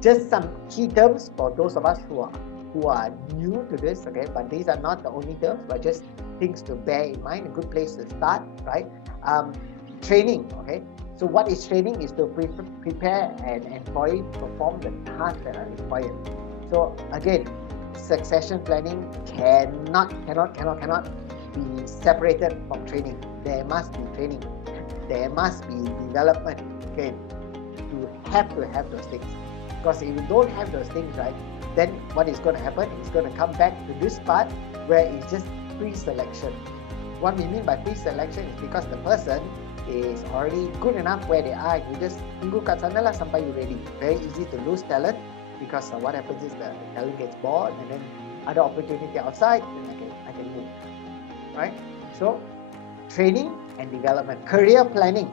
just some key terms for those of us who are new to this, okay? But these are not the only terms, but just things to bear in mind. A good place to start, right? Training, okay? So what is training? Is to prepare an employee to perform the tasks that are required. So again, succession planning cannot be separated from training. There must be training. There must be development. Okay, you have to have those things. Because if you don't have those things, right, then what is going to happen? It's going to come back to this part where it's just pre-selection. What we mean by pre-selection is because the person is already good enough where they are. You just tunggu kat sana lah sampai you ready. Very easy to lose talent because what happens is the talent gets bored and then other opportunity outside, then I can move. Right? So training and development, career planning.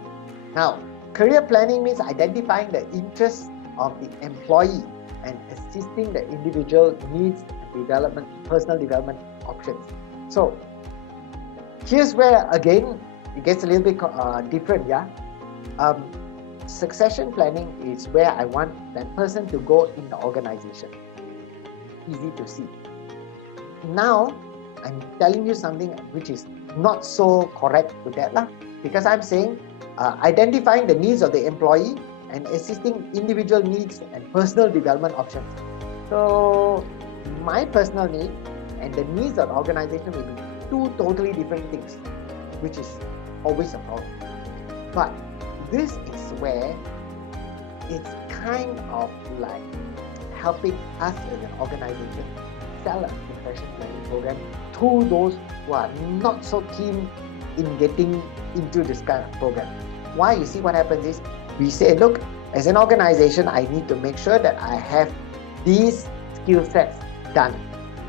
Now, career planning means identifying the interests of the employee and assisting the individual needs and development, personal development options. So here's where again it gets a little bit different, yeah. Succession planning is where I want that person to go in the organization. Easy to see. Now I'm telling you something which is not so correct to that lah, because I'm saying identifying the needs of the employee and assisting individual needs and personal development options. So my personal need and the needs of the organization will be two totally different things, which is always a problem. But this is where it's kind of like helping us as an organization sell a succession planning program to those who are not so keen in getting into this kind of program. Why? You see, what happens is we say, look, as an organization, I need to make sure that I have these skill sets done.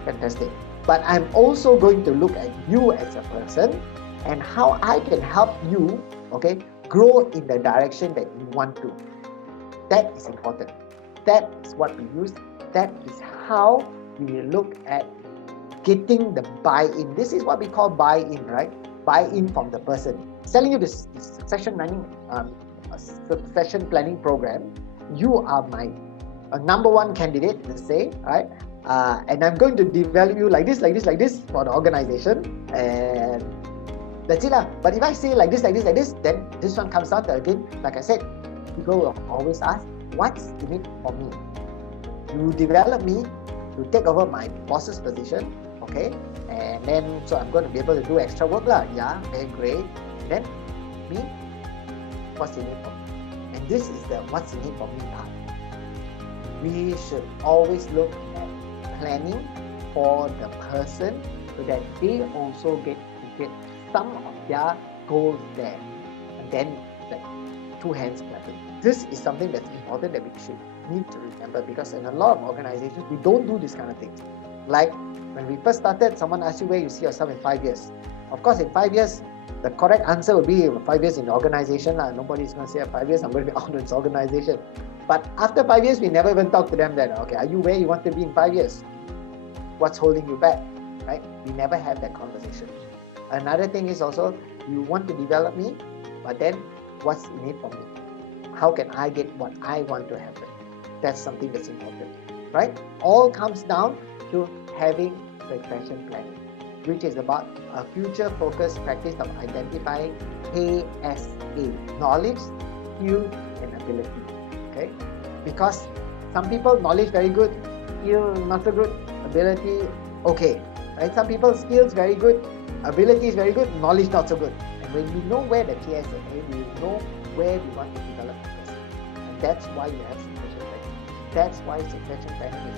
Fantastic. But I'm also going to look at you as a person and how I can help you, okay, grow in the direction that you want to. That is important. That is what we use. That is how we look at getting the buy-in. This is what we call buy-in, right? Buy-in from the person. Selling you this succession planning program. You are my number one candidate, let's say, right? And I'm going to develop you like this for the organization, and that's it lah. But if I say like this, then this one comes down to, again, like I said, people will always ask, what's in it for me? You develop me to take over my boss's position, okay? And then, so I'm going to be able to do extra work lah. Yeah, very great. Then, me, what's in it for me? And this is the what's in it for me part. We should always look at planning for the person so that they also get some of their goals there, and then like two hands clapping. This is something that's important that we should need to remember, because in a lot of organizations we don't do this kind of things. Like when we first started, someone asked you where you see yourself in 5 years. Of course, in 5 years, the correct answer would be 5 years in the organization. Nobody's going to say 5 years I'm going to be out of this organization. But after 5 years, we never even talk to them that, okay, are you where you want to be in 5 years? What's holding you back, right? We never have that conversation. Another thing is also, you want to develop me, but then what's in it for me? How can I get what I want to happen? That's something that's important, right? All comes down to having succession planning, which is about a future-focused practice of identifying KSA, knowledge, skill, and ability. Okay? Because some people, knowledge very good, skill not so good, ability okay. Right? Some people, skills very good, ability is very good, knowledge not so good. And when you know where the KSA is, you know where we want to develop the person. And that's why you have succession planning. That's why succession planning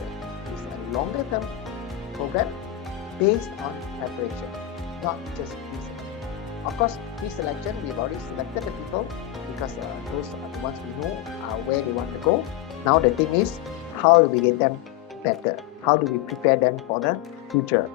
is a longer term program based on preparation, not just pre-selection. Of course, pre-selection, we've already selected the people because those are the ones we know are where they want to go. Now the thing is, how do we get them better? How do we prepare them for the future?